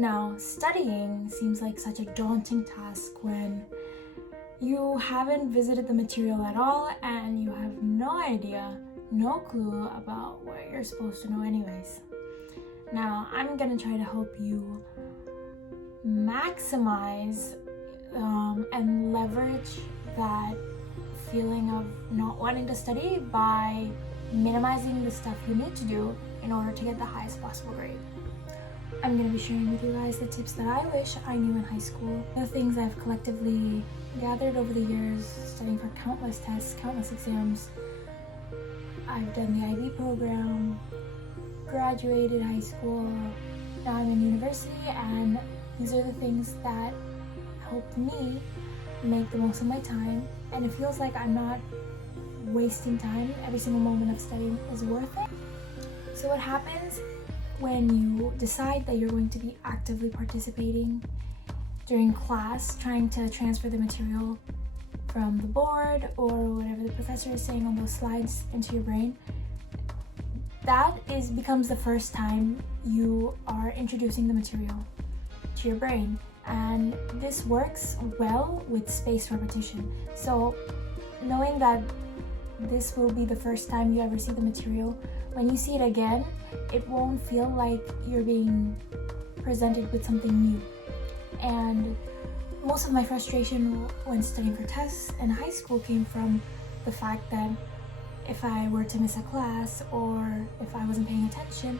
Now, studying seems like such a daunting task when you haven't visited the material at all and you have no idea, no clue about what you're supposed to know anyways. Now, I'm gonna try to help you maximize and leverage that feeling of not wanting to study by minimizing the stuff you need to do in order to get the highest possible grade. I'm going to be sharing with you guys the tips that I wish I knew in high school, the things I've collectively gathered over the years, studying for countless tests, countless exams. I've done the IB program, graduated high school, now I'm in university, and these are the things that helped me make the most of my time, and it feels like I'm not wasting time. Every single moment of studying is worth it. So what happens when you decide that you're going to be actively participating during class, trying to transfer the material from the board or whatever the professor is saying on those slides into your brain, that becomes the first time you are introducing the material to your brain. And this works well with spaced repetition. So knowing that this will be the first time you ever see the material, when you see it again, it won't feel like you're being presented with something new. And most of my frustration when studying for tests in high school came from the fact that if I were to miss a class or if I wasn't paying attention,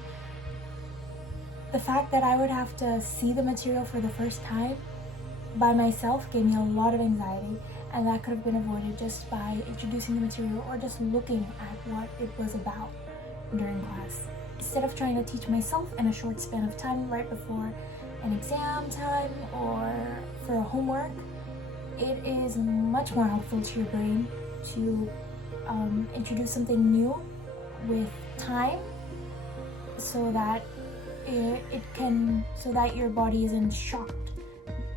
the fact that I would have to see the material for the first time by myself gave me a lot of anxiety, and that could have been avoided just by introducing the material or just looking at what it was about during class. Instead of trying to teach myself in a short span of time right before an exam time or for a homework, it is much more helpful to your brain to introduce something new with time so that your body isn't shocked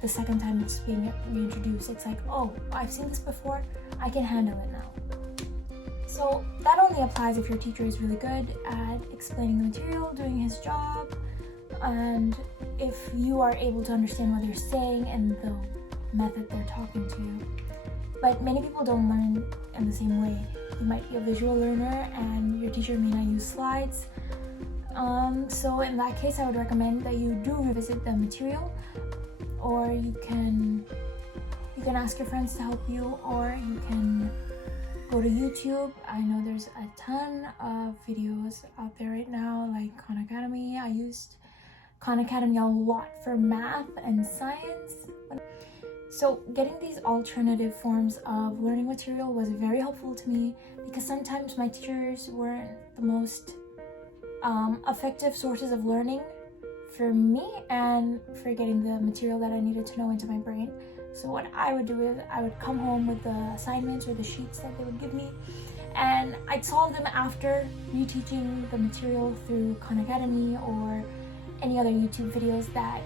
the second time it's being reintroduced. It's like, oh, I've seen this before, I can handle it now. So that only applies if your teacher is really good at explaining the material, doing his job, and if you are able to understand what they're saying and the method they're talking to you. But many people don't learn in the same way. You might be a visual learner and your teacher may not use slides. So in that case, I would recommend that you do revisit the material, or you can ask your friends to help you, or you can go to YouTube. I know there's a ton of videos out there right now, like Khan Academy. I used Khan Academy a lot for math and science. So getting these alternative forms of learning material was very helpful to me, because sometimes my teachers weren't the most effective sources of learning for me and for getting the material that I needed to know into my brain. So what I would do is I would come home with the assignments or the sheets that they would give me, and I'd solve them after reteaching the material through Khan Academy or any other YouTube videos that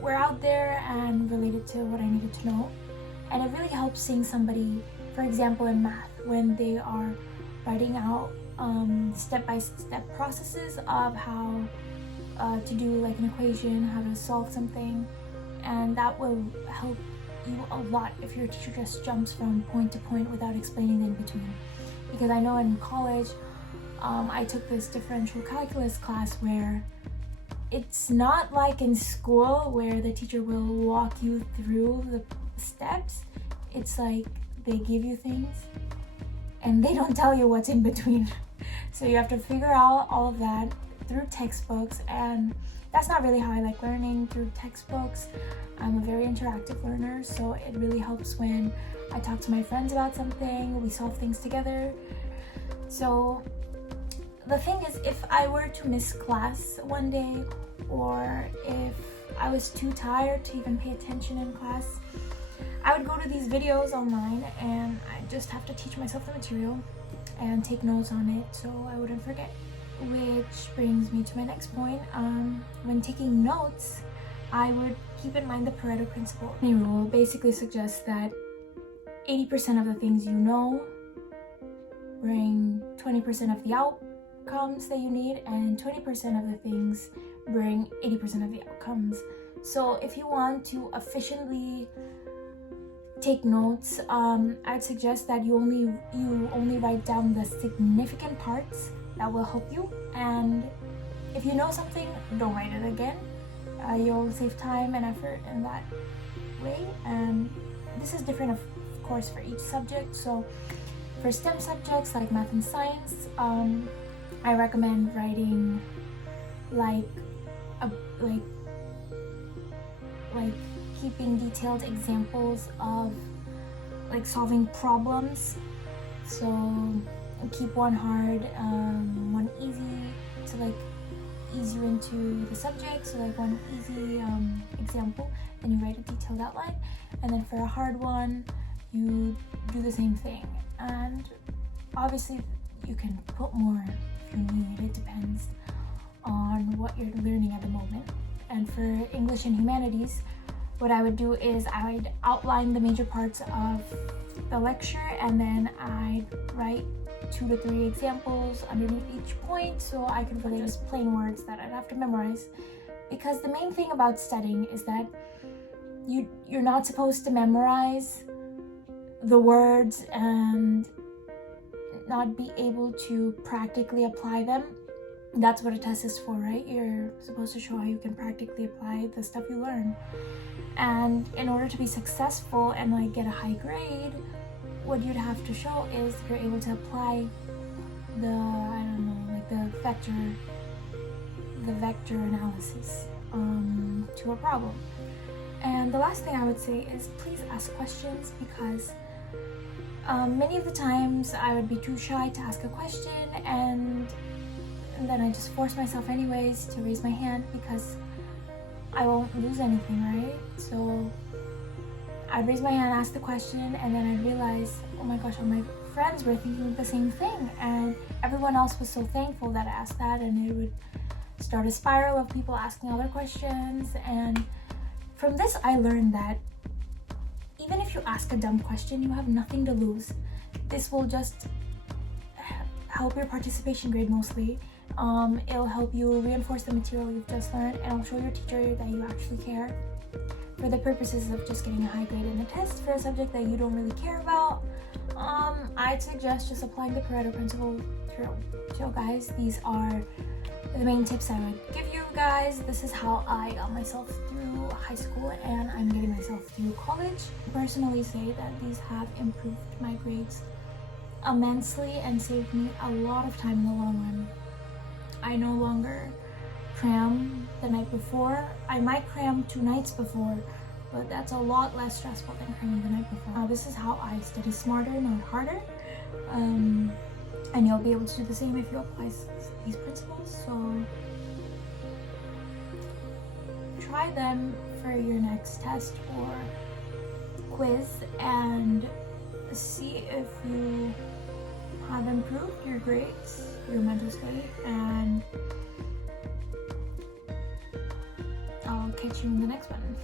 were out there and related to what I needed to know. And it really helps seeing somebody, for example in math, when they are writing out step-by-step processes of how to do like an equation, how to solve something, and that will help you a lot if your teacher just jumps from point to point without explaining the in-between. Because I know in college I took this differential calculus class where it's not like in school where the teacher will walk you through the steps. It's like they give you things and they don't tell you what's in between. So you have to figure out all of that through textbooks, and that's not really how I like learning, through textbooks. I'm a very interactive learner, so it really helps when I talk to my friends about something, we solve things together. So the thing is, if I were to miss class one day, or if I was too tired to even pay attention in class, I would go to these videos online and I just have to teach myself the material and take notes on it so I wouldn't forget. Which brings me to my next point. When taking notes, I would keep in mind the Pareto principle. The rule basically suggests that 80% of the things you know bring 20% of the outcomes that you need, and 20% of the things bring 80% of the outcomes. So if you want to efficiently take notes, I'd suggest that you only write down the significant parts that will help you, and if you know something, don't write it again. You'll save time and effort in that way, and this is different of course for each subject. So for STEM subjects like math and science, I recommend writing like keeping detailed examples of like solving problems. So keep one hard, one easy to like ease you into the subject. So like one easy example, then you write a detailed outline, and then for a hard one you do the same thing. And obviously you can put more if you need, it depends on what you're learning at the moment. And for English and humanities, what I would do is I would outline the major parts of the lecture, and then I'd write 2 to 3 examples underneath each point, so I can relate just plain words that I'd have to memorize. Because the main thing about studying is that you're not supposed to memorize the words and not be able to practically apply them. That's what a test is for, right? You're supposed to show how you can practically apply the stuff you learn. And in order to be successful and like get a high grade, what you'd have to show is you're able to apply the vector analysis to a problem. And the last thing I would say is please ask questions, because many of the times I would be too shy to ask a question, and then I just force myself anyways to raise my hand because I won't lose anything, right? So I'd raise my hand, ask the question, and then I'd realize, oh my gosh, all my friends were thinking the same thing, and everyone else was so thankful that I asked that, and it would start a spiral of people asking other questions. And from this I learned that even if you ask a dumb question, you have nothing to lose. This will just help your participation grade mostly. It'll help you reinforce the material you've just learned, and it'll show your teacher that you actually care. For the purposes of just getting a high grade in the test for a subject that you don't really care about, I'd suggest just applying the Pareto principle. So guys, these are the main tips I would give you guys. This is how I got myself through high school, and I'm getting myself through college. I personally say that these have improved my grades immensely and saved me a lot of time in the long run. I no longer cram the night before. I might cram 2 nights before, but that's a lot less stressful than cramming the night before. This is how I study smarter, not harder. And you'll be able to do the same if you apply these principles. So try them for your next test or quiz and see if you have improved your grades, your mental state, and I'll catch you in the next one.